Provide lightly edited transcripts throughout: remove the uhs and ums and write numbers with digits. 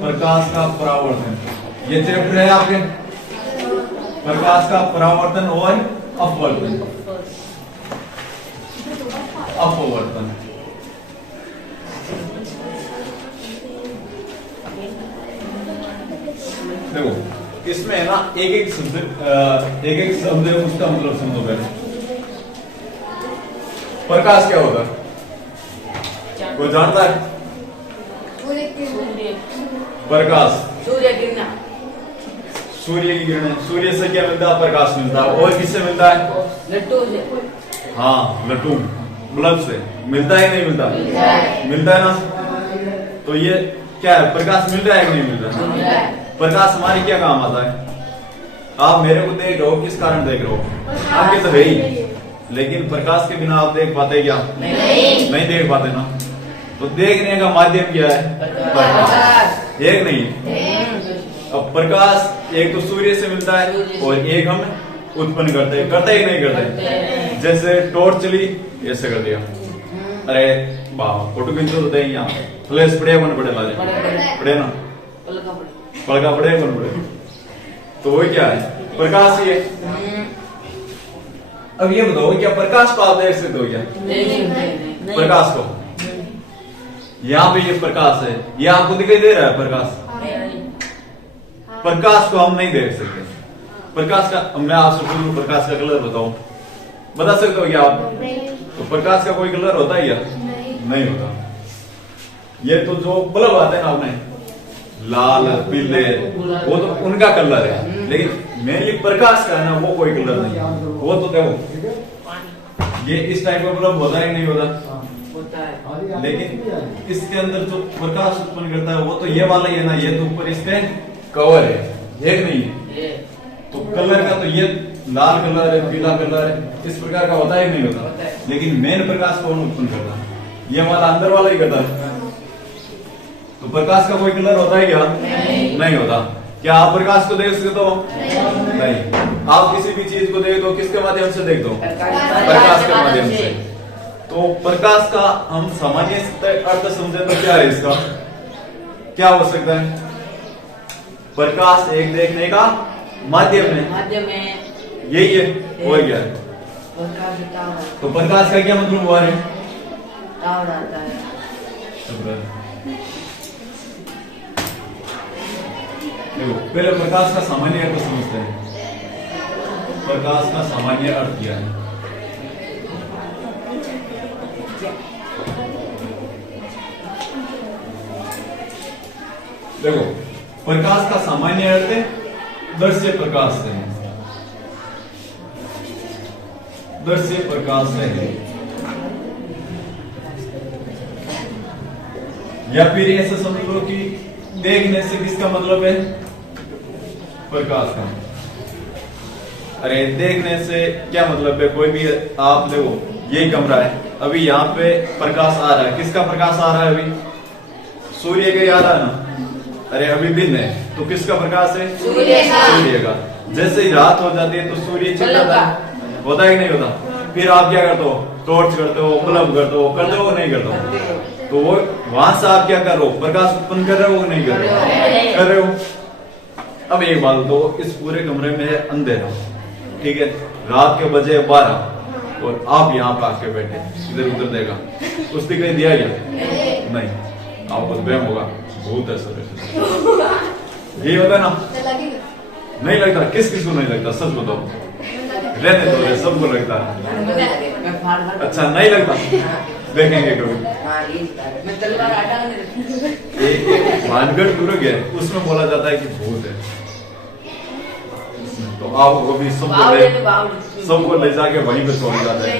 प्रकाश का परावर्तन, ये चैप्टर है आपके प्रकाश का परावर्तन और अपवर्तन। अपवर्तन देखो इसमें है ना एक एक शब्द है उसका मतलब समझो पहले। प्रकाश क्या होता है, कोई जानता है? प्रकाश सूर्य किरण, सूर्य की किरणें, सूर्य से क्या मिलता है? प्रकाश मिलता है। और किससे मिलता है? लट्टू से। हाँ लट्टू, बल्ब से मिलता है नहीं मिलता? मिलता है ना। तो ये क्या है, प्रकाश मिल रहा है कि नहीं मिल रहा? प्रकाश हमारी क्या काम आता है? आप मेरे को देख रहे हो, किस कारण देख रहे हो? आपके तो है ही, लेकिन प्रकाश के बिना आप देख पाते क्या? नहीं देख पाते ना। तो देखने का माध्यम क्या है? प्रकाश। एक नहीं, अब प्रकाश एक तो सूर्य से मिलता है और एक हम उत्पन्न करते ही नहीं करते। जैसे टॉर्च चली, ऐसे कर दिया, अरे वाह फोटो खींच तो दे, यहाँ फ्लैश पड़े कौन पड़े लाजे पड़े ना, पड़का पड़े कौन पड़े, तो वो क्या है? प्रकाश ही है। अब ये बताओ क्या प्रकाश को आप देख सकते हो क्या? प्रकाश को यहाँ पे ये प्रकाश है, ये आपको दिखाई दे रहा है प्रकाश? प्रकाश को हम नहीं देख सकते। प्रकाश का मैं आपसे पूछूं प्रकाश का कलर बताओ, बता सकते हो क्या आप? तो प्रकाश का कोई कलर होता है क्या? नहीं होता। ये तो जो बल्ब आते हैं ना अपने लाल पीले, वो तो उनका कलर है, लेकिन मेनली प्रकाश का है ना वो कोई कलर नहीं है। वो तो देखो ये इस टाइप का बल्ब होता है नहीं होता? लेकिन इसके अंदर जो प्रकाश उत्पन्न करता है वो तो ये वाला ही है ना, ये तो ऊपर इसके कवर है, एक नहीं है। तो कलर का तो ये लाल कलर है, पीला कलर है, इस प्रकार का होता है नहीं होता? लेकिन मेन प्रकाश कौन उत्पन्न करता है? ये वाला अंदर वाला ही करता है। तो प्रकाश का कोई कलर होता है क्या? नहीं होता। क्या आप प्रकाश को देख सकते हो? नहीं। आप किसी भी चीज को देख दो, किसके माध्यम से देख दो? प्रकाश के माध्यम से। तो प्रकाश का हम सामान्य अर्थ समझे तो क्या है इसका? क्या हो सकता है? प्रकाश एक देखने का माध्यम है, यही है, और क्या है? तो प्रकाश का क्या मतलब हुआ है? देखो पहले प्रकाश का सामान्य अर्थ समझते हैं। प्रकाश का सामान्य अर्थ क्या है? देखो प्रकाश का सामान्य अर्थ है दृश्य प्रकाश से, दृश्य प्रकाश से है, या फिर ऐसा समझ लो कि देखने से किसका मतलब है? प्रकाश का। अरे देखने से क्या मतलब है? कोई भी आप देखो, यही कमरा है, अभी यहाँ पे प्रकाश आ रहा है, किसका प्रकाश आ रहा है? अभी सूर्य का ही आ रहा है ना। अरे अभी दिन है तो किसका प्रकाश है? सूर्य का। जैसे ही रात हो जाती है तो सूर्य छिप जाता है, होता है कि नहीं होता? फिर आप क्या करते हो? टॉर्च करते हो, बल्ब करते हो नहीं करते हो? तो वो वहां से आप क्या कर रहे हो? प्रकाश उत्पन्न कर रहे हो नहीं कर रहे हो? कर रहे हो। अब एक बात तो इस पूरे कमरे में है अंधेरा, ठीक है, रात के बजे 12 और आप यहाँ पे आके बैठे इधर उधर देखा, कुछ दिखाई दिया क्या? नहीं। आपको तो वहम होगा, बहुत है सर, यही होता है ना? नहीं लगता? किस किस को नहीं लगता? सच बताओ, रहने दो, सबको लगता है। अच्छा नहीं लगता? देखेंगे कभी। एक भानगढ़ दुर्ग है, उसमें बोला जाता है कि भूत है। तो आपको भी सबको ले जाके वहीं पे छोड़ जाता है।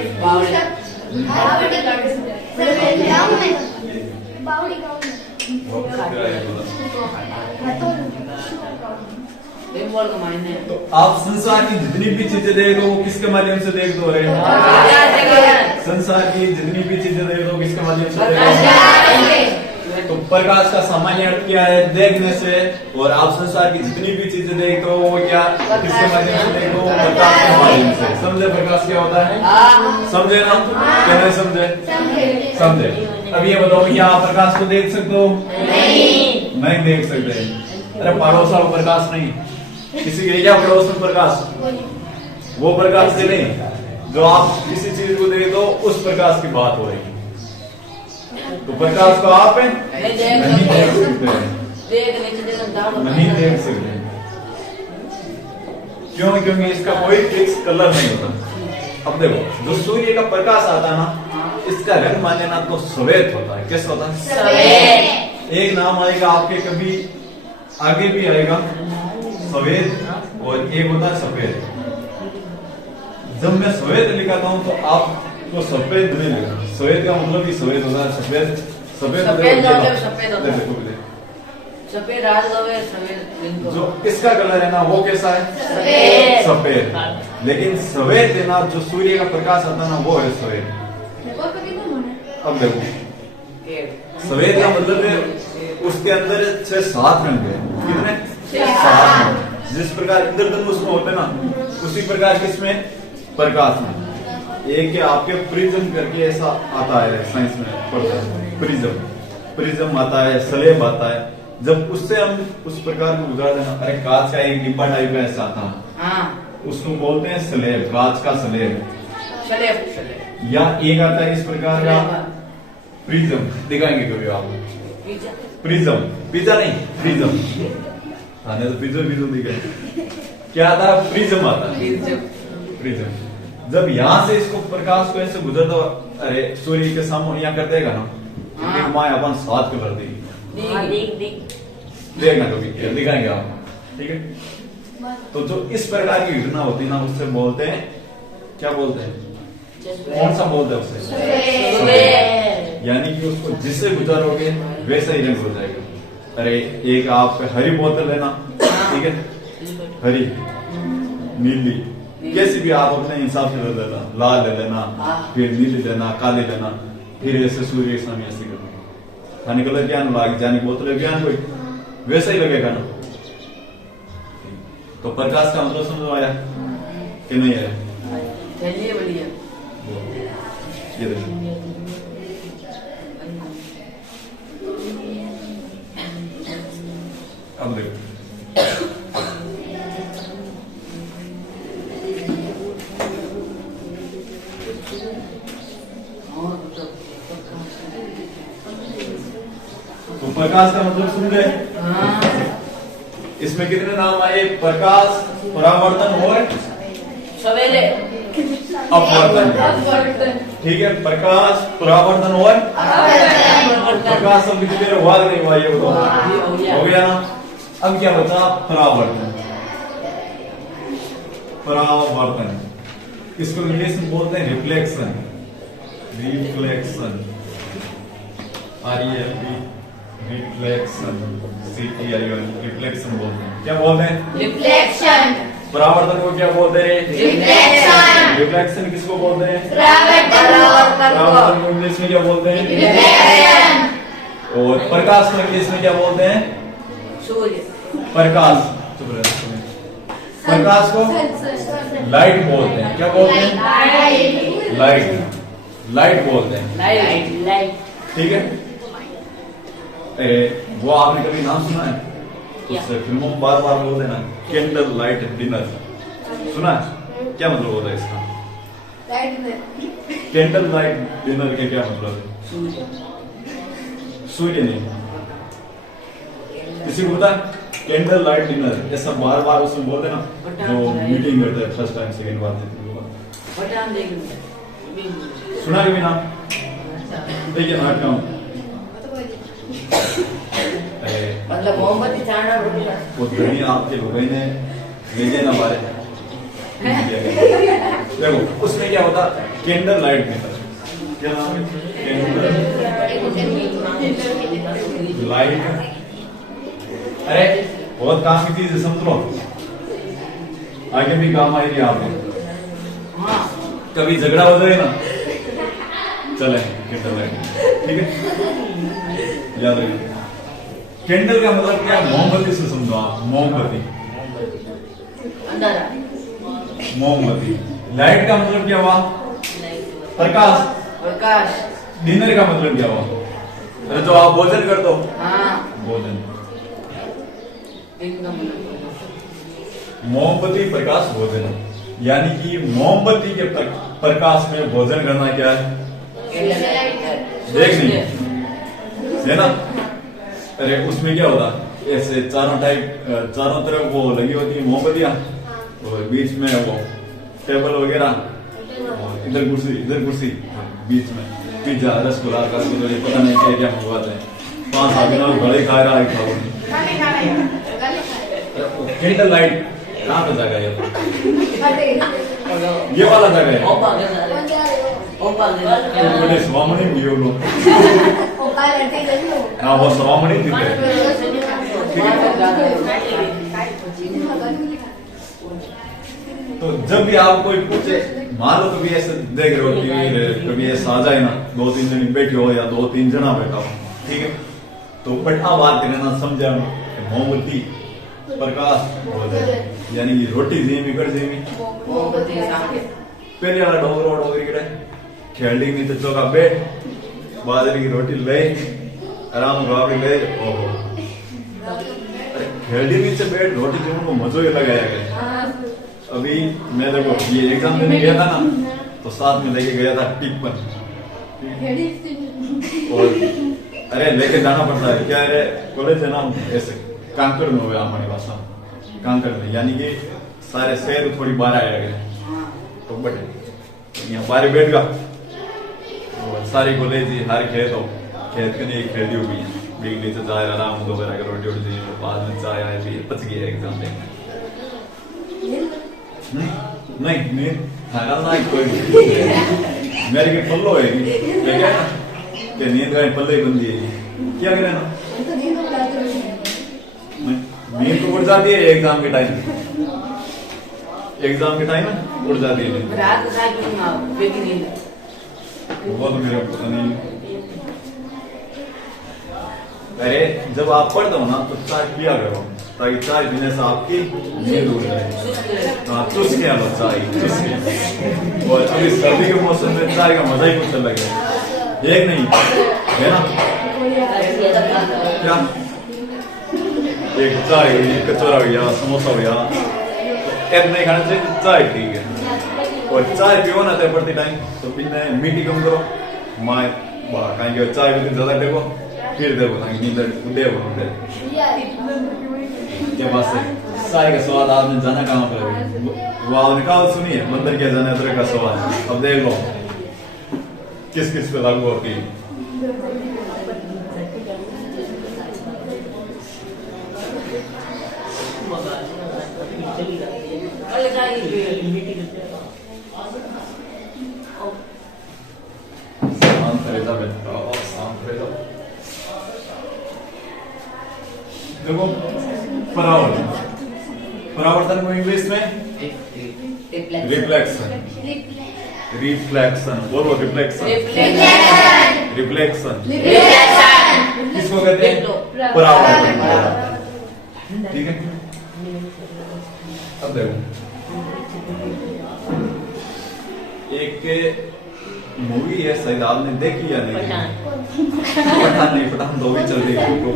तो आप संसार की जितनी भी चीजें देख दो वो किसके माध्यम से देख दो रहे हैं? संसार की जितनी भी चीजें देख दो किसके माध्यम से देख दो? तो प्रकाश का सामान्य अर्थ क्या है? देखने से। और आप संसार की जितनी भी चीजें देख दो वो क्या किसके माध्यम से देख दो? प्रकाश के माध्यम से। समझे प्रकाश क्या होता है? समझे ना? क्या नहीं समझे? समझे। अब ये बताओ क्या आप प्रकाश को देख सकते हो? नहीं देख सकते। अरे पड़ोस में प्रकाश नहीं, किसी के क्या पड़ोस में प्रकाश, वो प्रकाश से नहीं जो आप किसी चीज को देखे तो उस प्रकाश की बात हो रही है। तो प्रकाश को आप नहीं देख सकते, नहीं देख सकते। क्यों? क्योंकि इसका कोई फिक्स कलर नहीं होता। अब देखो जो सूर्य का प्रकाश आता है ना, इसका रंग माने ना तो सफेद होता है। कैसा होता है? सफेद। एक नाम आएगा आपके कभी आगे भी आएगा सफेद, और एक होता है सफेद। जब मैं सफेद लिखाता हूँ तो आपको सफेद नहीं लिखा। सफेद का मतलब ही सफेद होता है। सफेद सफेद सफेद राज सफेद जो इसका कलर है ना वो कैसा है? सफेद। लेकिन सफेद है ना जो सूर्य का प्रकाश आता है ना वो है सफेद। अब देखो सफेद का मतलब है उसके अंदर 6-7 रंग है। कितने? 7 रंग। जिस प्रकार इंद्रधनुष में होते ना उसी प्रकार किसमें? प्रकाश में। एक है आपके प्रिज्म करके ऐसा आता है, साइंस में पढ़ते हैं। प्रिज्म आता है, स्लेब आता है। जब उससे हम उस प्रकार को गुजार देना, अरे कांच का एक डिब्बा टाइप का ऐसा आता है, उसको बोलते हैं स्लेब, कांच का स्लेब। या एक आता है इस प्रकार का प्रिज्म, दिखाएंगे कभी आप। प्रिज्म, पिज्जा नहीं, प्रिज्म। आने तो पिज्जा दिखाएंगे। क्या आता है? प्रिज्म आता है। प्रिज्म जब यहाँ से इसको प्रकाश को ऐसे गुजरता, अरे सूर्य के सामने यहाँ कर देगा ना, माँ अपन 7 कलर देगी। देखना कभी, दिखाएंगे आप, ठीक है। तो जो इस प्रकार की घटना होती है ना उससे बोलते हैं, क्या बोलते हैं? कौन सा बोलते हैं उससे? यानी कि उसको जिससे गुजारोगे वैसा ही रंग हो जाएगा। अरे एक आप हरी बोतल लेना, ठीक है, हरी, नीली, कैसी भी आप अपने हिसाब से ले लेना। लाल ले लेना, फिर नीली लेना, काली लेना, फिर ऐसे सूर्य के सामने ऐसे करना। खाने कलर क्या लाग जानी बोतल ज्ञान कोई वैसा ही लगेगा ना। तो प्रकाश का मतलब समझ आया कि नहीं आया? बढ़िया। ये देखिए अब देखो तो प्रकाश का मतलब सुन गए। इसमें कितने नाम आए? प्रकाश, परावर्तन और सवेरे अपवर्तन। ठीक है, प्रकाश, परावर्तन और प्रकाश शब्द की देर हुआ नहीं हुआ? ये बताओ, हो गया ना। अब क्या बचा? परावर्तन। परावर्तन इसको इंग्लिश में बोलते हैं reflection. Reflection, reflection, CTION, reflection बोलते हैं। क्या बोलते हैं? रिफ्लेक्शन। परावर्तन को क्या बोलते हैं? रिफ्लेक्शन। रिफ्लेक्शन किसको बोलते हैं? परावर्तन को इंग्लिश में क्या बोलते हैं? रिफ्लेक्शन। और प्रकाश को इंग्लिश में क्या बोलते हैं? सूर्य। प्रकाश, प्रकाश को लाइट बोलते हैं। क्या बोलते हैं? लाइट, लाइट बोलते हैं। लाइट, ठीक है। वो आपने कभी नाम सुना है? उससे फिल्मों में बार बार बोलते हैं ना, कैंडल लाइट डिनर, सुना है? क्या मतलब होता है इसका? कैंडल लाइट डिनर के क्या मतलब है? सूर्य नहीं, किसी को पता है? कैंडल लाइट डिनर ऐसा बार बार उसमें बोलते हैं ना, जो मीटिंग करते हैं फर्स्ट टाइम सेकंड बार। सुना कभी नाम? देखिए नाटक मतलब मोमबत्ती चाड़ना वो धनी आपके लोगों ने भेजे ना बारे। देखो उसमें क्या होता? Candle light dinner. क्या नाम है? Candle light. अरे बहुत काम की चीज है, समझ लो, आगे भी काम आएगी आपको। कभी झगड़ा हो जाए ना, चले कैंडल लाइट, ठीक है, याद रखिए। कैंडल का मतलब क्या? मोमबत्ती से समझो आप, मोमबत्ती, मोमबत्ती। लाइट का मतलब क्या हुआ? प्रकाश, प्रकाश। डिनर का मतलब क्या हुआ? अरे जो आप भोजन कर दो, भोजन। एकदम मोमबत्ती प्रकाश भोजन, यानी कि मोमबत्ती के प्रकाश में भोजन करना क्या है? देख नहीं है ना? अरे उसमें क्या होता, ऐसे चारों तरफ वो लगी होती है मोमबत्तियां, और बीच में वो टेबल वगैरह, इधर कुर्सी, बीच में पिज्जा, रसगुल्ला, पता नहीं क्या क्या मंगवाते हैं। 5 आदमी बड़े खा रहा है, कैंडल लाइट कहाँ पे जगह है? ये वाला जगह है। बोले स्वामणी भी हो लोग। हाँ वो स्वामणी थी। तो जब भी आप कोई पूछे, मान लो कभी ऐसे देख रहे हो कि कभी ऐसा आ जाए ना, 2-3 जन बैठे हो या 2-3 जना बैठा हो, ठीक है, तो बैठा बात करना समझा मोमबत्ती प्रकाश भोजन, यानी कि रोटी जेमी कर जेमी पहले वाला डोगरी करे खेलडी नहीं तो चौका बैठ बाजरे की रोटी ले आराम रावड़ी ले। ओहो अरे खेलडी नीचे बैठ रोटी जेमन को मजो ही लगाया गया। अभी मैं देखो ये एग्जाम देने गया था ना, तो साथ में लेके गया था टिप्पण, और अरे लेके जाना पड़ता है क्या, अरे कॉलेज है ना ऐसे कांकड़ में हुआ हमारी भाषा, कांकड़ में यानी कि सारे शहर थोड़ी बाहर आया गए, तो बटे यहाँ बाहर बैठ गया, सारी कॉलेज हर खेत हो, खेत के लिए खेली हुई है, बिजली से जाए आराम दोपहर के रोटी उठी तो बाद में चाय आए भी बच गया एग्जाम देने। नहीं खाना ना कोई मेरे के पल्लो है क्या कि नींद का पल्ले ही बंदी है, क्या करें ना नींद तो उड़ जाती है एग्जाम के टाइम उड़ जाती है रात वो तो मेरा पता नहीं। अरे जब आप पढ़ते हो ना तो चाय पिया करो, ताकि चाय पीने से आपकी नींद उड़ जाए। हाँ चुस्के लो चाय, चुस्के। और अभी सर्दी के मौसम में चाय का मजा ही कुछ अलग है, एक नहीं है ना? क्या एक चाय हुई, कचौरा हुआ, समोसा हुआ, तो नहीं खाने से चाय ठीक है। और चाय पियो ना पड़ती टाइम तो पीने मीठी कम करो, माए कहीं चाय पीते ज्यादा देखो फिर देखो नींद उठे के बाद से चाय का स्वाद आपने जाना कहाँ पर, वो आपने कहा सुनिए मंदिर क्या जाना तरह का स्वाद। अब देख लो किस किस पे लागू होती है। देखो परावर्तन को इंग्लिश में रिफ्लेक्शन, बोलो रिफ्लेक्शन। किसको कहते हैं? परावर्तन। ठीक है, अब देखो एक मूवी है शायद आपने देखी या नहीं? पठान 2 भी चल रही है वो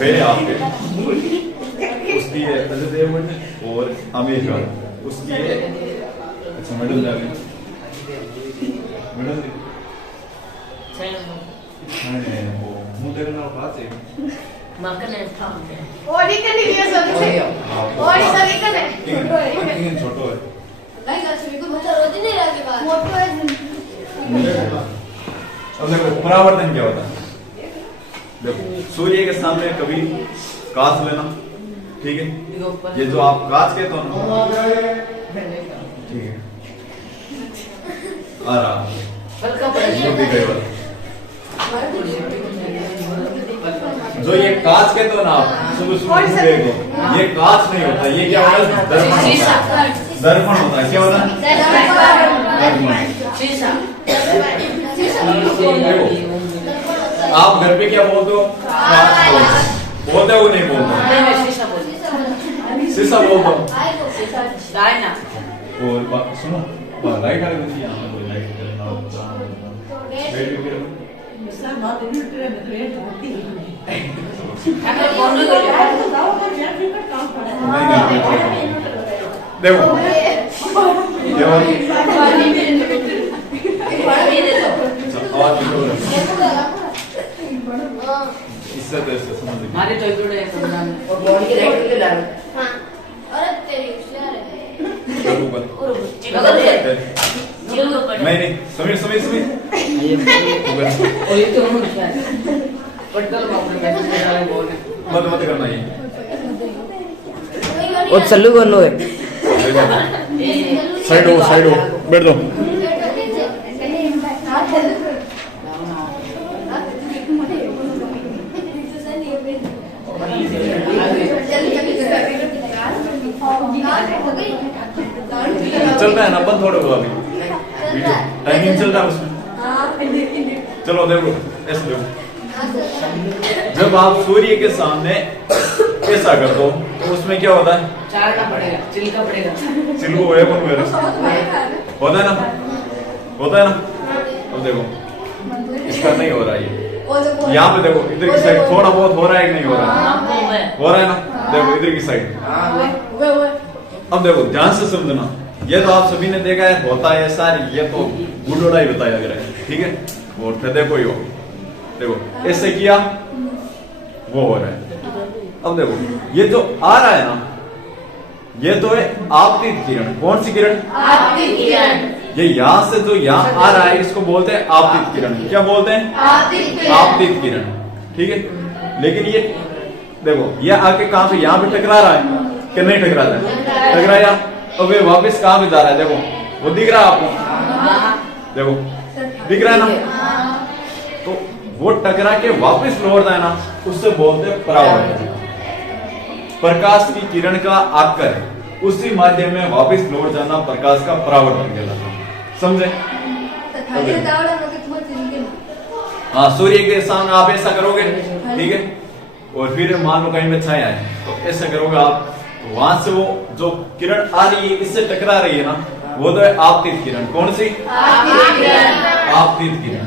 है आपके, उसकी है अजय देवगन और आमिर खान, उसकी है अच्छा मेडल जाके मेडल वो मुझे ना बात है मकने था और इतनी लिए सब और सब इतने इन छोटो है नहीं लक्ष्मी को बता रोज नहीं रहा के बाद फोटो है। अब देखो परावर्तन क्या होता है, देखो सूर्य के सामने कभी कांच लेना, ठीक है, ये जो आप कांच कहते हो ना, ठीक है, आराम जो ये कांच कहते हो ना आप सुबह देखो, ये कांच नहीं होता, ये क्या होता है? दर्पण होता है। क्या होता है? आप घर पे क्या बोलते हो? बोलते हो नहीं बोलते? शीशा बोलते हो। और सुनो लाइट आ गई यहाँ पे, कोई लाइट देखो ये वाली और इससे तो इससे समझ लीजिए मारे तो जुड़े हैं और बॉडी के राइट पे डालो। हाँ अरे तेरी होशियार है ऊपर चिल्लो पड़े नहीं नहीं समीर समीर समीर ऊपर और ये तो हम क्या पटकल मारने में से डाले बोल मत मत करना ये वो चल्लू बनो है। साइड हो बैठ दो चलता है ना अपन थोड़े को अभी वीडियो टाइमिंग चल रहा है उसमें चलो देखो ऐसे देखो जब आप सूर्य के सामने ऐसा कर दो तो उसमें क्या होता है चारना पड़ेगा चिल्का पड़ेगा सिल्को है कौन मेरा होता है ना अब देखो इसका नहीं हो रहा है ये यहाँ पे देखो इधर की साइड थोड़ा बहुत हो रहा है कि नहीं हो रहा है आपको मैं हो रहा है ना देखो इधर की साइड अब देखो ध्यान से समझना ये तो आप सभी ने देखा है होता है सारी ये तो गुडोड़ा ही बताया गया है ठीक है और फिर देखो यो देखो ऐसे किया वो हो रहा है अब देखो ये जो आ रहा है ना ये तो है आपतित किरण कौन सी किरण आपकी किरण ये यहाँ से जो यहाँ आ रहा है इसको बोलते हैं आपतित किरण क्या बोलते हैं आपतित किरण ठीक है लेकिन ये देखो ये आके कहां पे यहाँ पे टकरा रहा है कि नहीं टकरा रहा है टकराया अब ये वापस कहां पे जा रहा है देखो वो दिख रहा है आपको देखो दिख रहा है ना तो वो टकरा के वापस लौटता है ना उससे बोलते हैं परावर्तन प्रकाश की किरण का आकर उसी माध्यम में वापस लौट जाना प्रकाश का परावर्तन कहलाता है समझे हाँ सूर्य के सामने आप ऐसा करोगे ठीक है और फिर मान लो कहीं में छाया है तो ऐसा करोगे आप वहां से वो जो किरण आ रही है इससे टकरा रही है ना वो तो है आपतित किरण कौन सी आपतित किरण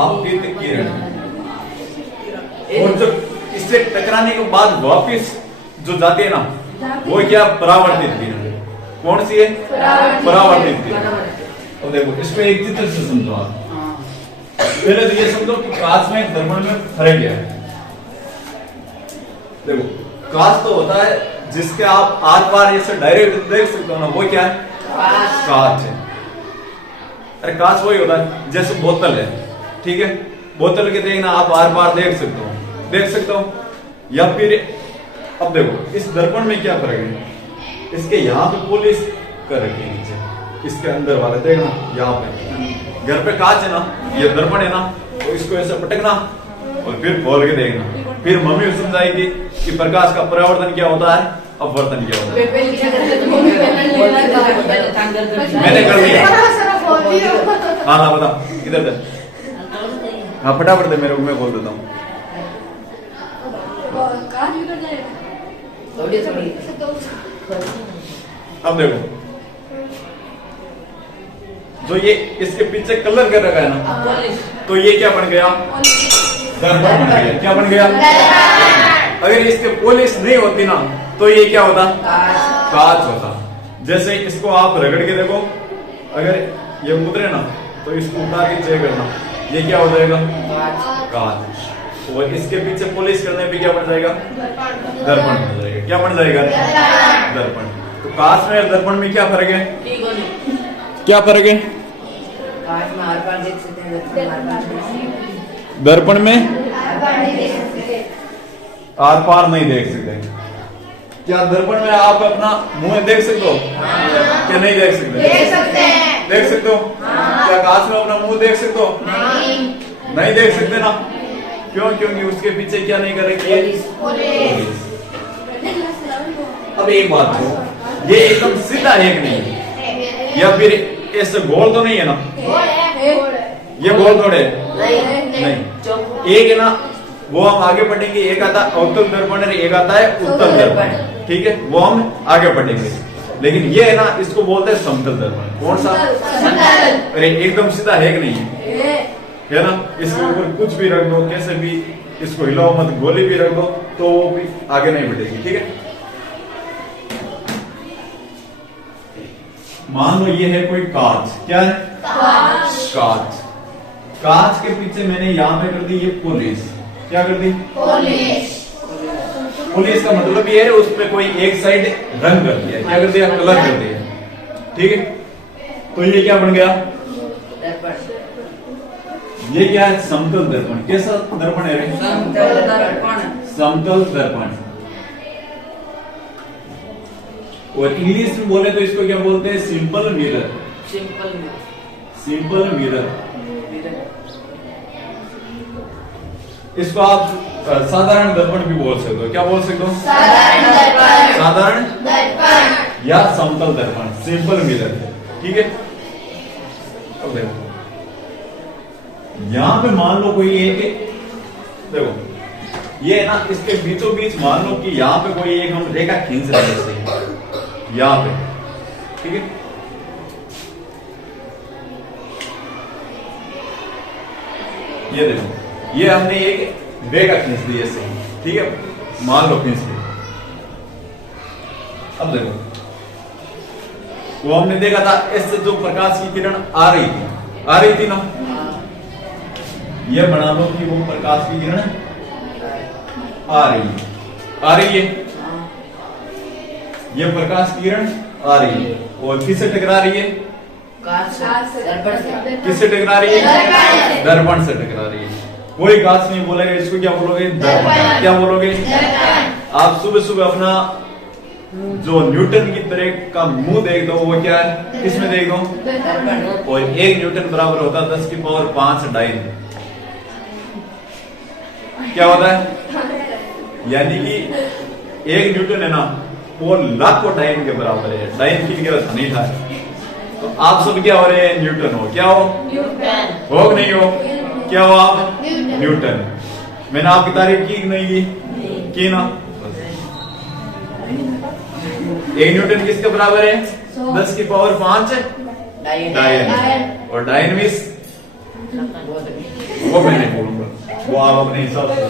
आपतित किरण और जो इससे टकराने के बाद वापस जो जाती है ना वो क्या परावर्तित किरण कौन सी है परावर्तित किरण अब देखो इसको एक चित्र से समझो आप पहले तो ये समझो कि कांच में दर्पण में फर्क क्या है देखो कांच तो होता है जिसके आप आर पार ऐसे डायरेक्ट देख सकते हो ना वो क्या है कांच है अरे कांच वही होता है जैसे बोतल है ठीक है बोतल के देखना आप आर पार देख सकते हो या फिर अब देखो इस दर्पण में क्या फर्क है इसके यहाँ पे पुलिस कर रखी है नीचे इसके अंदर वाले देखना यहाँ पे घर पे कांच है ना ये दर्पण है ना तो इसको ऐसे पटकना और फिर खोल के देखना फिर मम्मी समझाएगी कि प्रकाश का परावर्तन क्या होता है अपवर्तन क्या होता है मैंने कर लिया हाँ ना बता इधर दे हाँ फटाफट दे मेरे को मैं बोल देता हूँ अब देखो जो ये इसके पीछे कलर कर रखा है ना तो ये क्या बन गया दर्पण बन गया क्या बन गया अगर इसके पॉलिश नहीं होती ना तो ये क्या होता कांच होता जैसे इसको आप रगड़ के देखो अगर ये उतरे ना तो इसको उतार के चेक करना ये क्या हो जाएगा कांच और इसके पीछे पॉलिश करने पे क्या बन जाएगा दर्पण बन जाएगा क्या बन जाएगा दर्पण तो कांच में और दर्पण में क्या फर्क है क्या फर्क है कांच में आर पार देख सकते हैं दर्पण में आर पार नहीं देख सकते क्या दर्पण में आप अपना मुंह देख सकते हो क्या नहीं देख सकते देख सकते हो क्या कांच में अपना मुंह देख सकते हो नहीं देख सकते ना क्यों क्योंकि उसके पीछे क्या नहीं करेंगे अब एक बात हो ये एकदम सीधा एक नहीं है या फिर ऐसे गोल तो नहीं है ना ये गोल थोड़े नहीं एक है ना वो हम आगे पढ़ेंगे एक आता है अवतल दर्पण और एक आता है उत्तल दर्पण ठीक है वो हम आगे पढ़ेंगे लेकिन ये है ना इसको बोलते हैं समतल दर्पण कौन सा अरे एकदम सीधा है कि नहीं है ना इसके ऊपर कुछ भी रख दो कैसे भी इसको हिलाओ मत, गोली भी रख दो तो वो भी आगे नहीं बढ़ेगी। ठीक है, मान लो ये है कोई कांच, क्या है? कांच। कांच के पीछे मैंने यहां पे कर दी ये पुलिस, क्या कर दी? पुलिस। पुलिस का मतलब ये है उसमें कोई एक साइड रंग कर दिया, क्या कर दिया? कलर कर दिया। ठीक है, तो ये क्या बन गया? दर्पण। ये क्या है? समतल दर्पण। कैसा दर्पण है रे? समतल दर्पण। समतल दर्पण। और इंग्लिश में बोले तो इसको क्या बोलते हैं? Simple mirror. Simple mirror. Simple mirror. Mirror. इसको आप साधारण दर्पण भी बोल सकते हो, क्या बोल सकते हो? साधारण दर्पण। साधारण दर्पण या समतल दर्पण, सिंपल मिरर। ठीक है, अब देखो यहां पे मान लो कोई एक, देखो ये है ना, इसके बीचों बीच मान लो कि यहां पे कोई एक हम रेखा खींच रहे हैं जैसे यहां पे। ठीक है, ये देखो ये हमने एक रेखा खींच दी ऐसे। ठीक है, मान लो खींच दी। अब देखो वो हमने देखा था इससे जो प्रकाश की किरण आ रही थी ना, ये बना लो कि वो प्रकाश की किरण आ रही है। ये प्रकाश की किरण आ रही है और किससे टकरा रही है? कांच से। दर्पण से। किससे टकरा रही है? दर्पण से टकरा रही है। कोई कांच नहीं बोलेगा, इसको क्या बोलोगे? दर्पण। क्या बोलोगे? आप सुबह सुबह अपना जो न्यूटन की तरह का मुंह देख दो, वो क्या है? किसमें देख दो? और 1 न्यूटन बराबर होता है 10 की पावर 5 डाइन। क्या होता है? यानी कि 1 न्यूटन है ना, वो लाखों डाइन के बराबर है। डाइन की जगह नहीं था, तो आप सब क्या हो रहे हैं? न्यूटन हो। क्या हो? हो कि नहीं हो? क्या हो आप? न्यूटन। मैंने आपकी तारीफ की नहीं की ना? 1 न्यूटन किसके बराबर है? 10 की पावर 5 डायन। और डायन मींस वो मैं नहीं बोलूंगा, वो आप अपने हिसाब से।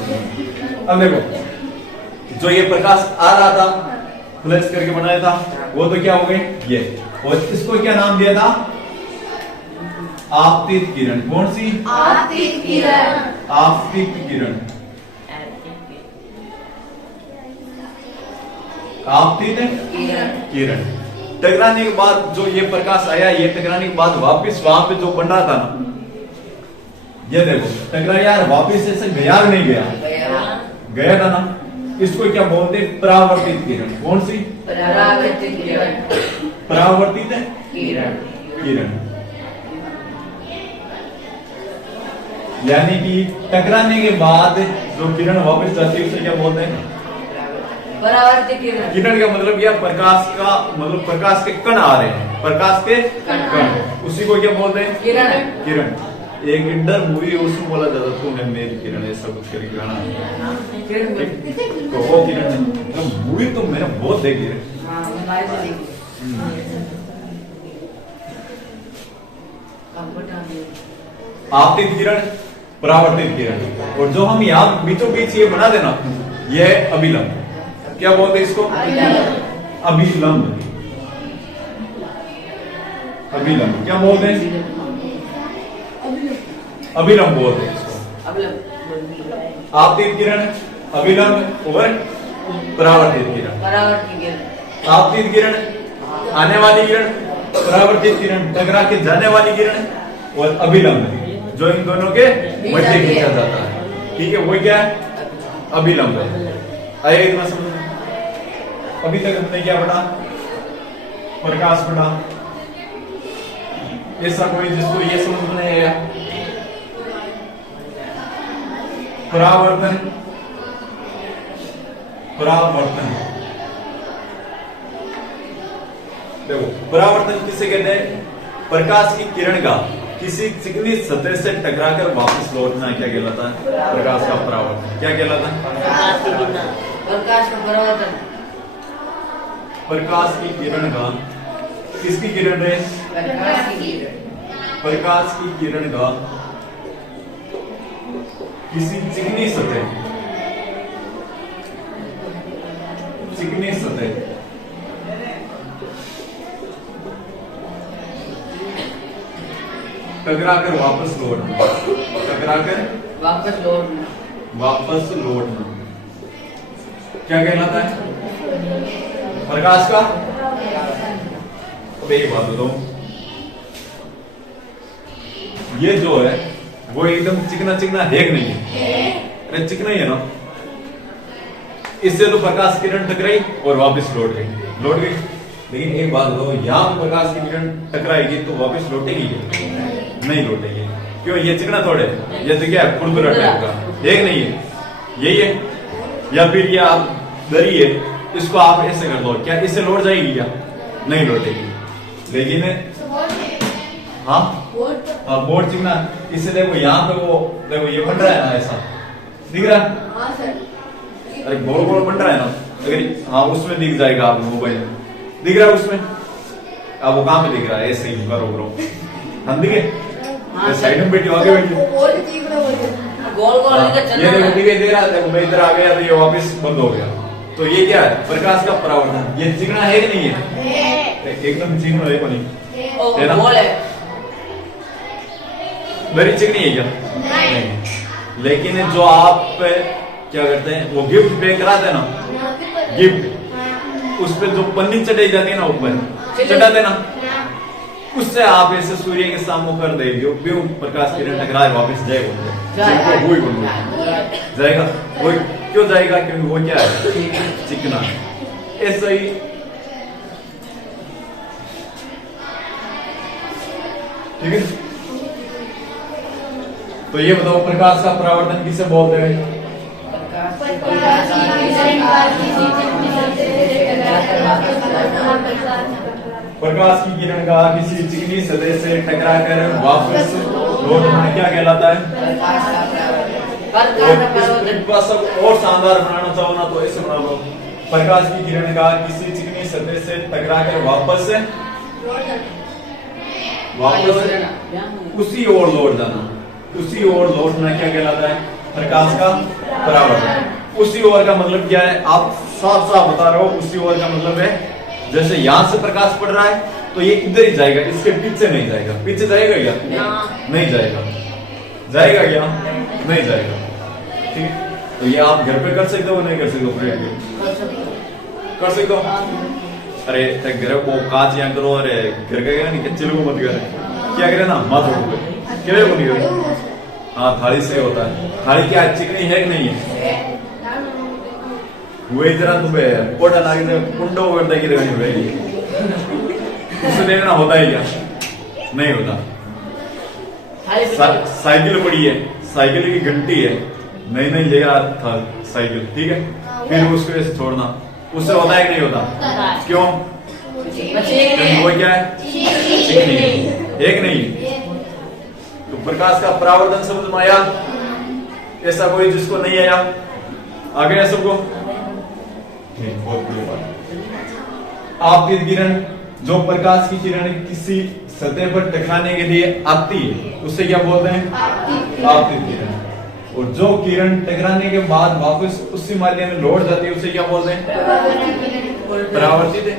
अब देखो जो ये प्रकाश आ रहा था, फ्लैश करके बनाया था, वो तो क्या हो गए ये। और इसको क्या नाम दिया था? आपतित किरण। कौन सी? आपतित किरण। आपतित किरण। आपतित किरण। टकराने के बाद जो ये प्रकाश आया, ये टकराने के बाद वापस वहां पे जो बन रहा था ना, ये देखो टकरा यार, वापस ऐसे गया नहीं गया? गया था ना। इसको क्या बोलते? परावर्तित किरण। कौन सी? परावर्तित किरण। परावर्तित किरण। किरण। यानी कि टकराने के बाद जो किरण वापस जाती है उसे क्या बोलते हैं? परावर्तित किरण। किरण का मतलब यह प्रकाश का मतलब प्रकाश के कण आ रहे हैं, प्रकाश के कण, उसी को क्या बोलते हैं? किरण। किरण। एक इंडर मूवी उसमें बोला जाता तूने मेरी किरण, ऐसा कुछ करके गाना। तो वो किरण तो मूवी तो मैंने बहुत देखी है। आपतित किरण, परावर्तित किरण। और जो हम यहाँ बीचों बीच ये बना देना, ये है अभिलंब। क्या बोलते हैं इसको? अभिलंब। अभिलंब क्या बोलते हैं? अभिलंब बोलते हैं इसको। आपतित किरण, अभिलंब और परावर्तित किरण। परावर्तित किरण। आपतित किरण आने वाली किरण, परावर्तित किरण टकरा के जाने वाली किरण, और अभिलंब जो इन दोनों के मध्य खींचा जाता है। ठीक है, वो क्या है? अभिलंब है। आइए इतना समझ। अभी तक हमने क्या पढ़ा? प्रकाश पढ़ा। ऐसा कोई जिसको ये समझ में नहीं आया? परावर्तन। परावर्तन देखो, परावर्तन किसे कहते हैं? प्रकाश की किरण का किसी चिकनी सतह से टकराकर वापस लौटना क्या कहलाता है? प्रकाश का परावर्तन। क्या कहलाता है? प्रकाश का परावर्तन। प्रकाश की किरण का, किसकी किरण है? प्रकाश की किरण। प्रकाश की किरण का किसी चिकनी सतह टकराकर वापस लौटना, टकराकर वापस लौटना क्या कहलाता है? प्रकाश का। अब एक बात बताऊं, ये जो है वो एकदम चिकना चिकना है कि नहीं है? अरे चिकना ही है ना। इससे तो प्रकाश किरण टकराई और वापस लौट गई। लेकिन एक बात बताओ, यहाँ पर प्रकाश की किरण टकराएगी तो वापस लौटेगी? नहीं लौटेगी। क्यों? ये चिकना थोड़े, ये तो क्या है, खुरदुरा टाइप का, एक नहीं है, यही है। या फिर ये आप दरी है, इसको आप ऐसे कर दो, क्या इससे लौट जाएगी? क्या नहीं लौटेगी। लेकिन हाँ बोर्ड चिकना, इससे देखो यहाँ पे वो देखो ये बन रहा है ना, ऐसा दिख रहा है? अरे गोल गोल बन रहा है ना, अगर हाँ उसमें दिख जाएगा, आप मोबाइल में दिख रहा है उसमें। अब वो कहाँ पे दिख रहा है? ऐसे ही करो हम दिखे साइड में बैठी, आगे बैठी, गोल ये देखो दिखाई दे रहा है। मैं इधर आ गया तो ये वापस बंद हो गया। तो ये क्या है? प्रकाश का परावर्तन। ये चिकना है कि नहीं है? एकदम चिकना है ना? गोल है। मेरी चिकनी है क्या? नहीं। लेकिन जो आप क्या करते हैं, वो गिफ्ट पे कराते हैं ना, गिफ्ट, उस पे जो पन्नी चढ़ाई जाती है ना, ऊपर चढ़ाते ना, उससे आप ऐसे सूर्य के सामने कर देंगे, क्यों? प्रकाश किरण टकराए वापस जाएगा, जाएगा। वो क्यों जाएगा? क्योंकि वो क्या है? चिकना। ऐसा ही ठीक है। तो ये बताओ, प्रकाश का परावर्तन किसे बोलते हैं? प्रकाश की किरण का किसी चिकनी सतह से टकराकर वापस लौटना क्या कहलाता है? और शानदार बनाना चाहो ना तो ऐसे बना लो, प्रकाश की किरण का किसी चिकनी सतह से टकराकर वापस उसी ओर लौट जाना, उसी ओर लौटना क्या कहलाता है? प्रकाश का परावर्तन। उसी ओर का मतलब क्या है? आप साफ साफ बता रहे हो, उसी ओर का मतलब है जैसे यहां से प्रकाश पड़ रहा है तो ये इधर ही जाएगा, इसके पीछे नहीं जाएगा। पीछे जाएगा क्या? नहीं जाएगा। जाएगा क्या? नहीं जाएगा। ठीक है। तो ये आप घर पे कर सकते हो, नहीं कर सकते हो? कर सकते हो। अरे घर को कांच यहाँ करो, अरे घर का नहीं कच्चे लोगों मत करे, क्या करे ना, मत हो क्या को नहीं करे। हाँ थाली से होता है। थाली क्या चिकनी है कि नहीं है? वही तरह तुम्हें पोटा लागे कुंडो करता है कि उससे देखना होता है क्या? नहीं होता। साइकिल पड़ी है, साइकिल की घंटी है, नहीं लेगा था साइकिल, ठीक है, फिर उसको ऐसे छोड़ना, उससे होता है कि नहीं होता? क्यों? वो क्या है? चिकनी है, एक नहीं। तो प्रकाश का परावर्तन शब्द में आया, ऐसा कोई जिसको नहीं आया? आ गया सबको? बहुत बड़ी बात। आपकी किरण, जो प्रकाश की किरण किसी सतह पर टकराने के लिए आती है उससे क्या बोलते हैं? आपतित किरण। और जो किरण टकराने के बाद वापस उसी माध्यम में लौट जाती है उसे क्या बोलते हैं? परावर्तित है।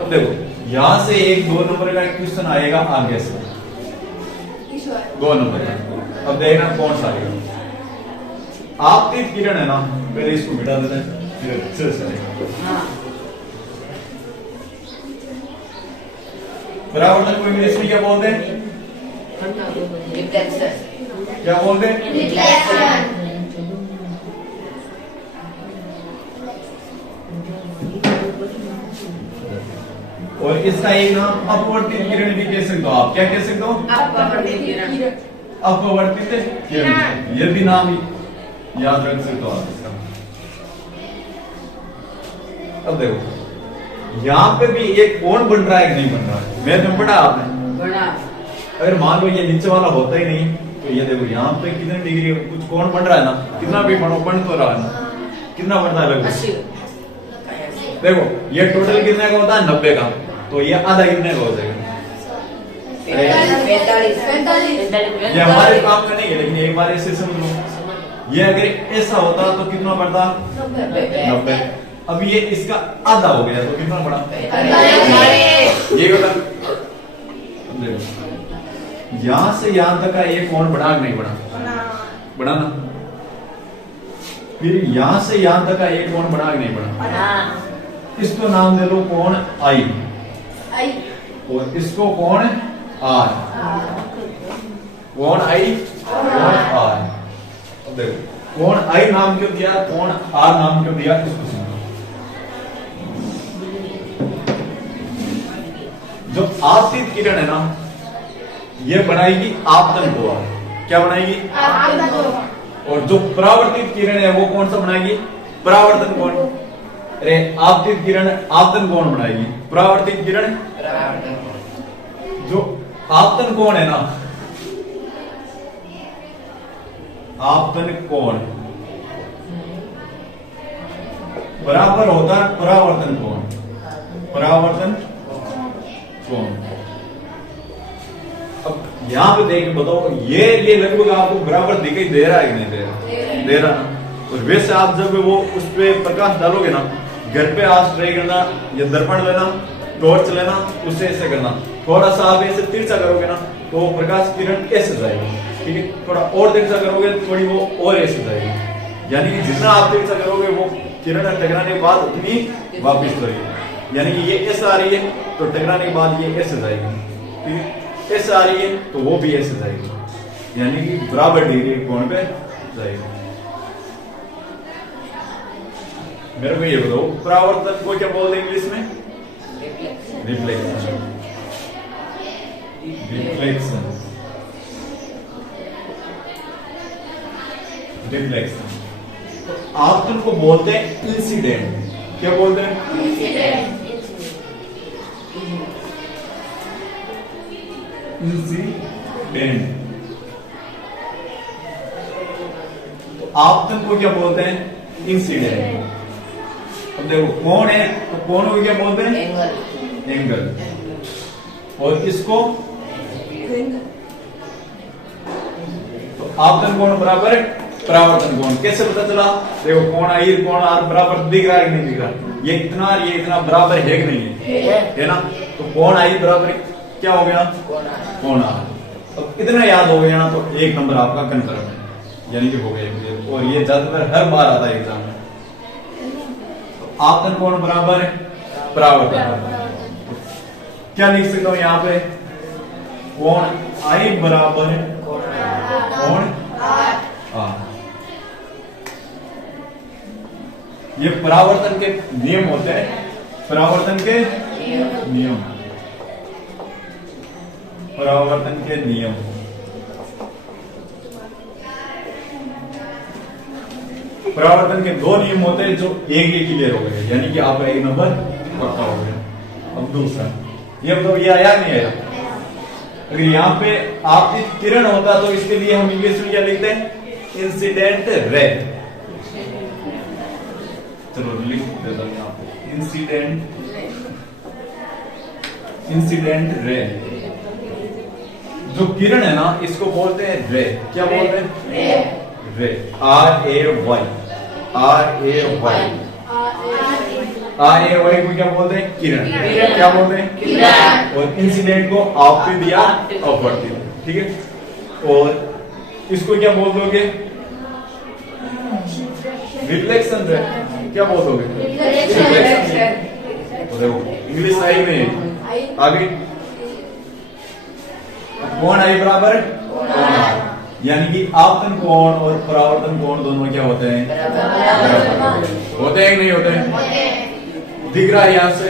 अब देखो यहां से एक 2 नंबर का क्वेश्चन आएगा आगे से, 2 नंबर का। अब देखना कौन सा आएगा। आपतित किरण है ना, पहले इसको मिटा देते हैं, फिर अच्छे से परावर्तन को इंग्लिश में क्या बोलते हैं? क्या बोलते हैं? और इसका एक नाम अपवर्तित किरण भी कह सकते हो आप। क्या कह सकते हो? अपवर्तित किरण, ये भी नाम याद रख सकते हो आप इसका। अब देखो यहाँ पे भी ये कौन बन रहा है कि नहीं बन रहा है? मैं तो पढ़ा आपने, अगर मान लो ये नीचे वाला होता ही नहीं तो ये देखो यहाँ पे कितने डिग्री कुछ कौन बन रहा है ना, कितना भी बन तो रहा है ना, कितना बनता है लगभग? देखो ये टोटल कितने का होता है? 90 का, तो ये आधा कितने का हो जाएगा? 45 ये हमारे काम का नहीं है, लेकिन एक बार ऐसे समझ लो, ये अगर ऐसा होता तो कितना बढ़ता? 90। अब ये इसका आधा हो गया तो कितना बढ़ा? ये होता। यहां से यहां तक का एक कोण बढ़ा कि नहीं बढ़ा? बढ़ा ना। फिर यहां से यहां तक का एक कोण बढ़ा कि नहीं बढ़ा? इसको नाम दे लो कोण आई, और इसको कोण आर। कोण आई, कोण आर। अब देखो कोण आई नाम क्यों दिया, कोण आर नाम क्यों दिया, इसको समझो। जो आपतित किरण है ना, ये बनाएगी आपतन कोण। क्या बनाएगी? और जो परावर्तित किरण है वो कौन सा बनाएगी? परावर्तन कोण। अरे आपतित किरण आपतन कोण बनाएगी, परावर्तित किरण जो आपतन कोण है ना, आपतन कोण बराबर होता है परावर्तन कोण। परावर्तन कोण। अब यहां पे देख बताओ, ये लगभग आपको बराबर दिखाई दे रहा है कि नहीं दे रहा? दे रहा ना। और वैसे आप जब वो उस पे प्रकाश डालोगे ना, घर पे आज ट्राई करना, या दर्पण लेना, टॉर्च लेना, उससे ऐसे करना, थोड़ा सा आप ऐसे तिरछा करोगे ना तो प्रकाश किरण ऐसे जाएगी, ठीक है। थोड़ा और तिरछा करोगे थोड़ी वो और ऐसे जाएगी, यानी कि जितना आप तिरछा करोगे वो किरण टकराने के बाद उतनी वापिस जाएगी। यानी कि ये ऐसे आ रही है तो टकराने के बाद ये ऐसे जाएगी, ठीक है। ऐसे आ रही है तो वो भी ऐसे जाएगी, यानी कि बराबर डिग्री कोण पे जाएगी। मेरे को ये बताओ, परावर्तन को क्या बोलते हैं इंग्लिश में? रिफ्लेक्शन। रिफ्लेक्शन। रिफ्लेक्शन। आपतन को बोलते हैं इंसिडेंट। क्या बोलते हैं? इंसिडेंट। तो आपतन को क्या बोलते हैं? इंसिडेंट। अब देखो कोण है तो कोण को क्या बोलते हैं? एंगल। और इसको तो आपतन कोण बराबर परावर्तन कोण। कैसे पता चला? देखो कोण आई कोण आर बराबर दिख रहा है कि नहीं दिख रहा? ये इतना और ये इतना बराबर है कि नहीं है ना? तो कोण आई बराबर क्या हो गया? कोण आर। अब इतना याद हो गया ना तो एक नंबर आपका कन्फर्म है, यानी कि हो गया। और ये ज्यादातर हर बार आता है एग्जाम में। आपतन कोण बराबर परावर्तन। क्या लिख सकता हूं यहां पे? कोण आई बराबर कोण आर। ये परावर्तन के नियम होते हैं। परावर्तन के नियम। परावर्तन के नियम। परावर्तन के दो नियम होते हैं जो एक ही क्लियर हो गए, यानी कि आपका एक नंबर पक्का हो गया। अब दूसरा ये मतलब ये आया नहीं आया? अगर यहाँ पे आपतित किरण होता तो इसके लिए हम इंग्लिश में क्या लिखते हैं? Incident ray. चलो लिख देता हूं यहाँ पे इंसिडेंट रे। जो किरण है ना इसको बोलते हैं रे। क्या बोलते हैं? रे। RAY। RAY को क्या बोलते हैं? किरण। क्या बोलते हैं? किरण। और इंसिडेंट को आपतित या अपवर्तित, ठीक है। और इसको क्या बोल दोगे? रिफ्लेक्शन रे। क्या बोल दोगे? तो देखो इंग्लिश सही में आगे कोण आई बराबर यानी कि आपतन कोण और परावर्तन कोण दोनों क्या होते हैं? होते हैं कि नहीं होते हैं? दिख रहा है यहाँ से।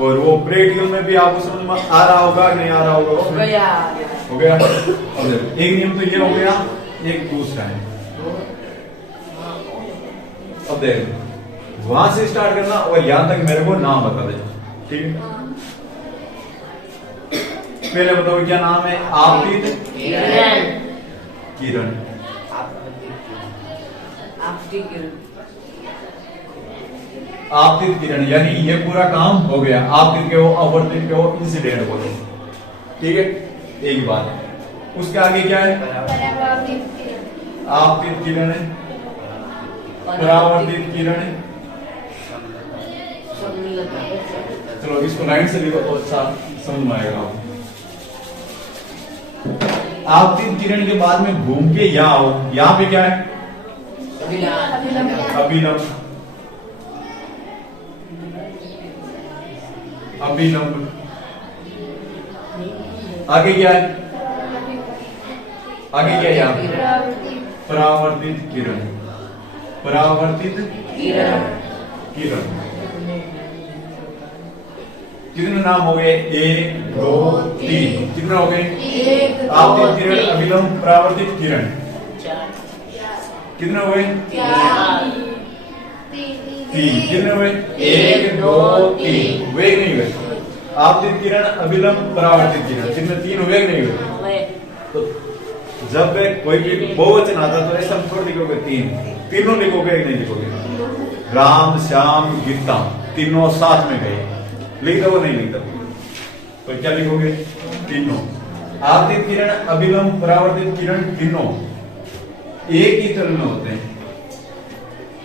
और वो प्रैक्टिकल में भी आपको समझ में आ रहा होगा कि नहीं आ रहा होगा? हो गया। एक नियम तो ये हो गया, एक दूसरा है। अब देखो वहां से स्टार्ट करना और यहां तक मेरे को नाम बता दे, ठीक है। पहले बताओ क्या नाम है? आपतित किरण। आपतित किरण यानी ये पूरा काम हो गया। आपतित के हो, अपवर्तित के हो, इंसिडेंट बोलो। ठीक है, एक ही बात है। उसके आगे क्या है? आपतित किरण है, परावर्तित किरण है। सब मिलता है। चलो इसको लाइन से लिखो तो अच्छा समझ में आएगा आपको। आपतित किरण के बाद में घूम के यहाँ आओ, यहाँ पे क्या है? अभिलंब। अभिलंब। आगे क्या है? आगे क्या है यहाँ? परावर्तित किरण। परावर्तित किरण। किरण। कितने नाम हो गए? 1 2 3। कितने हो गए? आपतित किरण, अभिलंब, परावर्तित किरण। कितने हुए? 3। कितने हुए? 1 2 3। वे नहीं हुए? आपतित किरण, अभिलंब, परावर्तित किरण, कितने? 3 हुए नहीं हुए? तो जब कोई भी बहुवचन आता तो ऐसा थोड़ा लिखोगे 3, तीनों लिखोगे नहीं लिखोगे? राम, श्याम, गीता तीनों साथ में गए, लिख दो नहीं लिख दो तो क्या लिखोगे? तीनों। आपतित किरण, अभिलंब, परावर्तित किरण तीनों एक ही तल में होते हैं,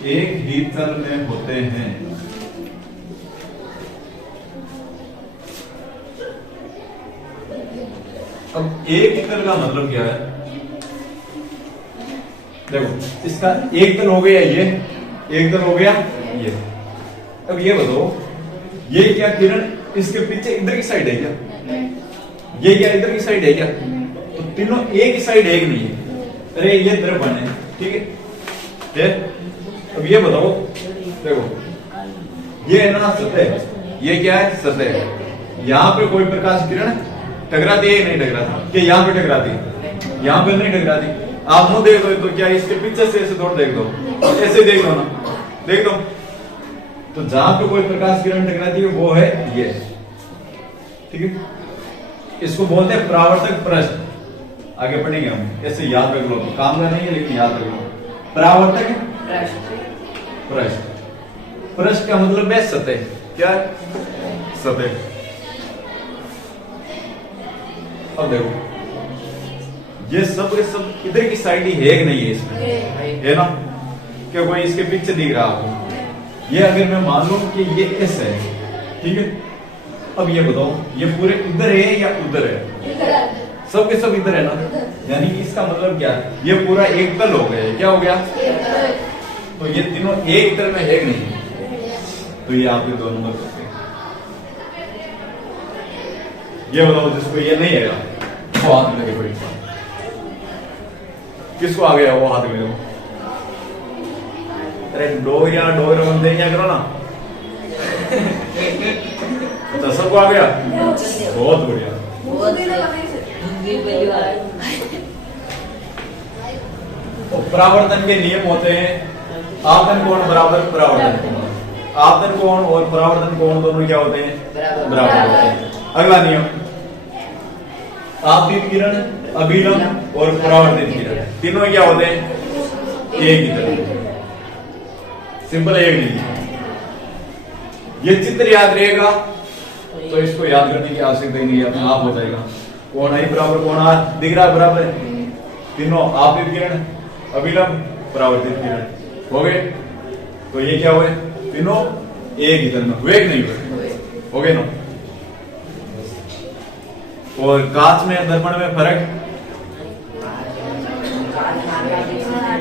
एक ही तल में होते हैं। अब एक ही तल का मतलब क्या है? देखो इसका एक तल हो गया ये, एक तल हो गया ये। अब ये बताओ, ये क्या किरण इसके पीछे इधर की साइड है क्या? ये क्या इधर की साइड है क्या? तो तीनों एक ही साइड है कि नहीं है? अरे ये दर्पण है, ठीक है। अब ये बताओ, देखो ये है ना सतह, ये क्या है? सतह। यहाँ पे कोई प्रकाश किरण टकराती है नहीं टकराती? कि यहाँ पे टकराती है? यहाँ पे नहीं टकराती। आप मुंह देख दो तो क्या इसके पीछे से ऐसे थोड़ा देख दो, ऐसे देख दो ना, देख दो। तो जहां पे कोई प्रकाश किरण टकराती है वो है ये, ठीक है। इसको बोलते हैं परावर्तक पृष्ठ। आगे पढ़ेंगे हम, ऐसे याद रख लो, काम का नहीं है लेकिन याद रख लो। परावर्तक पृष्ठ। पृष्ठ का मतलब है सतह। क्या? सतह। अब देखो ये सब इधर की साइड ही है कि नहीं है? इसमें है ना? क्या कोई इसके पीछे दिख रहा आपको? ये अगर मैं मान लूं कि ये ऐसे है, ठीक है। अब ये बताओ ये पूरे इधर है या उधर है? सब के सब इधर है ना, यानी कि इसका मतलब क्या है? ये पूरा एक तल हो गया। क्या हो गया? तो ये तीनों एक तल में है कि नहीं? तो ये आपके 2 नंबर करते हैं। ये बताओ जिसको ये नहीं है वो हाथ में लगे। कोई किसको आ गया वो हाथ में? अरे डोगरिया बनते हैं, क्या करो ना। अच्छा सबको आ गया, बहुत बढ़िया। तो परावर्तन के नियम होते हैं, आपतन कोण बराबर परावर्तन कोण। आपतन कोण और परावर्तन कोण दोनों क्या होते हैं? बराबर होते हैं। अगला नियम, आपतित किरण, अभिलंब और परावर्तित किरण तीनों क्या होते हैं? एक ही तरह। सिंपल, एक नहीं। ये चित्र याद रहेगा तो इसको याद करने की आवश्यकता नहीं है, अपने आप हो जाएगा। कोण आई बराबर कोण आर दिख रहा बराबर है। तीनों आपतित किरण, अभिलंब, परावर्तित किरण हो गए। तो ये क्या हुए? तीनों एक ही तरह में हुए कि नहीं हुए? हो गए ना। और कांच में दर्पण में फर्क?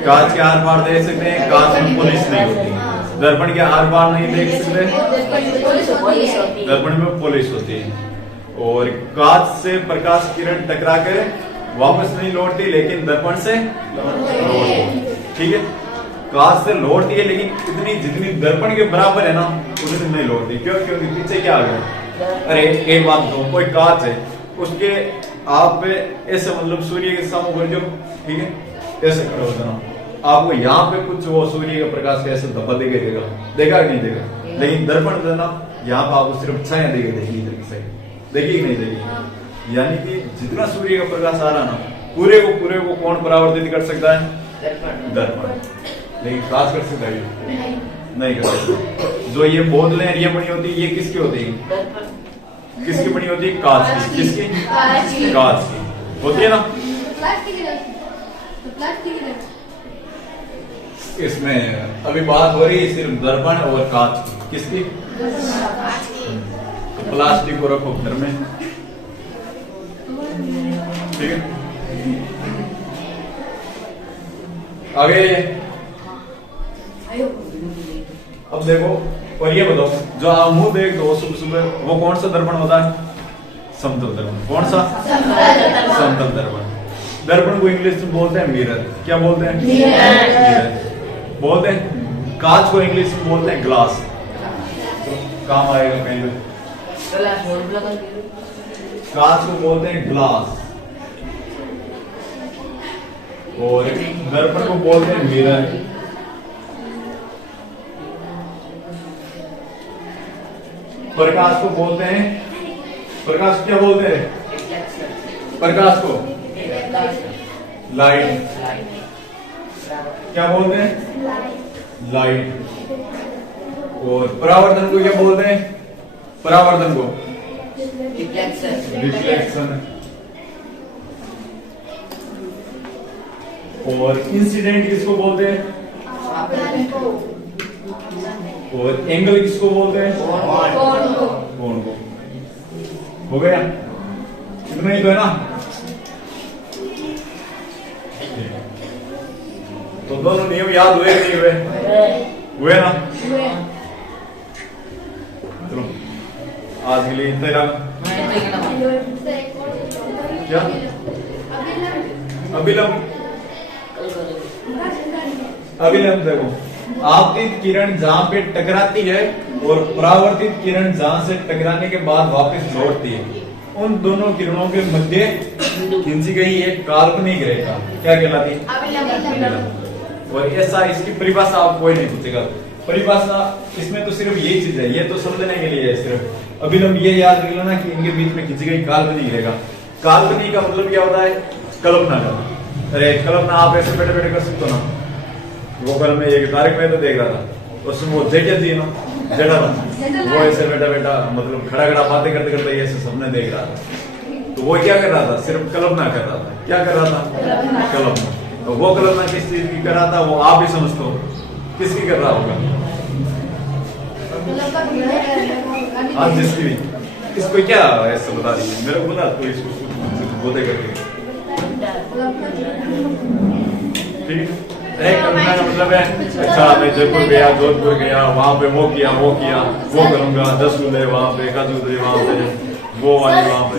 कांच के आर पार देख सकते हैं, कांच में पॉलिश नहीं होती। दर्पण के आर पार नहीं देख सकते, दर्पण में पॉलिश होती है। और कांच से प्रकाश किरण टकरा कर वापस नहीं लौटती, लेकिन दर्पण से लौटती। ठीक है, कांच से लौटती है लेकिन इतनी जितनी दर्पण के बराबर है ना उतनी नहीं लौटती। क्यों? क्योंकि पीछे क्या आ गया? अरे एक बात दो, कोई कांच है उसके आप ऐसे मतलब सूर्य के सामने जो, ठीक है, ऐसे खड़े हो जाना, आपको यहाँ पे कुछ वो सूर्य का प्रकाश कैसे धब्बा दिखाई देगा? देखा कि नहीं देगा? लेकिन दर्पण देना यहाँ पे आपको सिर्फ छाया दिखाई देगी इधर की साइड, देखिए कि नहीं देखिए? यानी कि जितना सूर्य का प्रकाश आ रहा ना पूरे को कौन परावर्तित कर सकता है? दर्पण। लेकिन कांच कर सकता है? नहीं कर सकता। जो ये बोतलें ये बनी होती है ये किसकी होती है? किसकी बनी होती है? कांच की। किसकी? कांच की होती है ना। इसमें अभी बात हो रही है सिर्फ दर्पण और कांच की। किसकी? तो प्लास्टिक को रखो घर में, ठीक है। आगे अब देखो, और ये बताओ, जो आप मुंह देख दो सुबह सुबह, वो कौन सा दर्पण होता है? समतल दर्पण। कौन सा? समतल दर्पण। दर्पण को इंग्लिश में बोलते हैं मिरर। क्या बोलते हैं? मिरर बोलते हैं। कांच को इंग्लिश में बोलते हैं ग्लास। तो काम आएगा कहीं पे। कांच को बोलते हैं ग्लास और दर्पण को बोलते हैं मिरर। प्रकाश को बोलते हैं, प्रकाश क्या बोलते हैं? प्रकाश को लाइट। क्या बोलते हैं? लाइट। और परावर्तन को क्या बोलते हैं? परावर्तन को रिफ्लेक्शन। और इंसिडेंट किसको बोलते हैं? और एंगल किसको बोलते हैं? कोण को। हो गया? इतना ही तो है ना। तो दोनों नियम याद हुए नहीं हुए? हुए ना। चलो आज के लिए इतना ही रहा। क्या? अभिलंब। अभिलंब देखो, आपतित किरण जहां पे टकराती है और परावर्तित किरण जहां से टकराने के बाद वापस लौटती है, उन दोनों किरणों के मध्य खींची गई एक काल्पनिक रेखा क्या कहलाती है? और ऐसा इसकी परिभाषा आप कोई नहीं पूछेगा। परिभाषा इसमें तो सिर्फ यही चीज है, ये तो समझने के लिए है सिर्फ। अभिलंब ये याद रख लेना कि इनके बीच में खींची गई काल्पनिक रेखा। काल्पनिक का मतलब क्या होता है? कल्पना का। अरे कल्पना आप ऐसे बैठे बैठे कर सकते हो ना। वो कल में एक तारीख में तो देख रहा था, उसमें वो जेठा थी ना, जेठा वो ऐसे बैठा बैठा मतलब खड़ा खड़ा बातें करते करते ऐसे सपने देख रहा था। तो वो क्या कर रहा था? सिर्फ कल्पना कर रहा था। क्या कर रहा था? कल्पना। तो वो कल्पना किस चीज की कर रहा था वो आप ही समझते हो। किसकी कर रहा होगा? हाँ जिसकी भी। इसको क्या ऐसा बता दीजिए मेरे को, बोला तो इसको बोलते करके, ठीक है। एक कल्पना का मतलब है, अच्छा मैं जयपुर गया, जोधपुर गया, वहां पे वो किया, वो किया, वो करूंगा, 10 दूल्हे वहां पे, 1 दूल्हे वहां पे, वो वाली वहां पे।